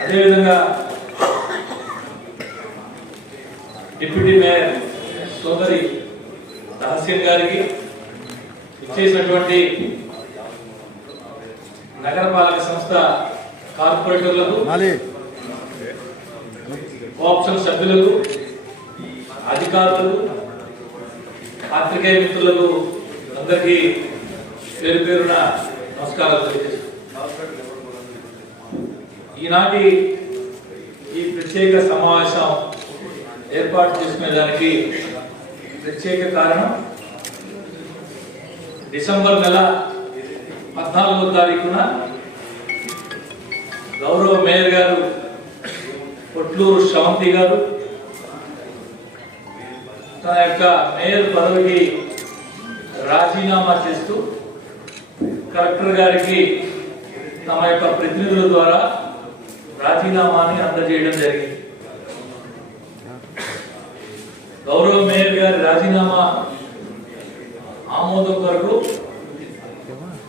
అదేవిధంగా deputy mayor సోదరి తహసీల్ గారికి ఇచ్చేసినటువంటి నగరపాలక సంస్థ కార్పొరేటర్లకు మాలి. కోఆప్షన్ సభ్యులకు అధికారులకు పాత్రికేయ మిత్రులకు అందరికీ పేరు పేరున నమస్కారాలు ఈనాటి ఈ ప్రత్యేక సమావేశం ఏర్పాటు చేసుకునే దానికి ప్రత్యేక కారణం డిసెంబర్ నెల పద్నాలుగో తారీఖున గౌరవ మేయర్ గారు కొట్లూరు శ్రవంతి గారు తన యొక్క మేయర్ పదవికి రాజీనామా చేస్తూ కలెక్టర్ గారికి తమ యొక్క ప్రతినిధుల ద్వారా రాజీనామాని అందజేయడం జరిగింది. గౌరవ మేయర్ గారి రాజీనామా ఆమోదం కొరకు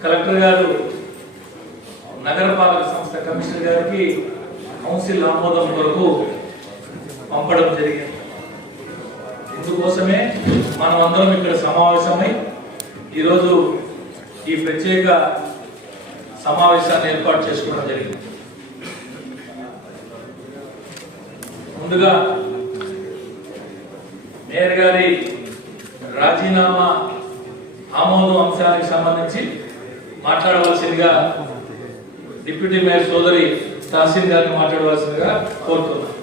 కలెక్టర్ గారు నగరపాలక సంస్థ కమిషనర్ గారికి కౌన్సిల్ ఆమోదం కొరకు పంపడం జరిగింది. కోసమే మనం అందరం ఇక్కడ సమావేశమై ఈరోజు ఈ ప్రత్యేక సమావేశాన్ని ఏర్పాటు చేసుకోవడం జరిగింది. ముందుగా మేయర్ గారి రాజీనామా ఆమోదం అంశానికి సంబంధించి మాట్లాడవలసిందిగా డిప్యూటీ మేయర్ సోదరి తహసీల్ గారిని మాట్లాడవలసిందిగా కోరుతున్నాను.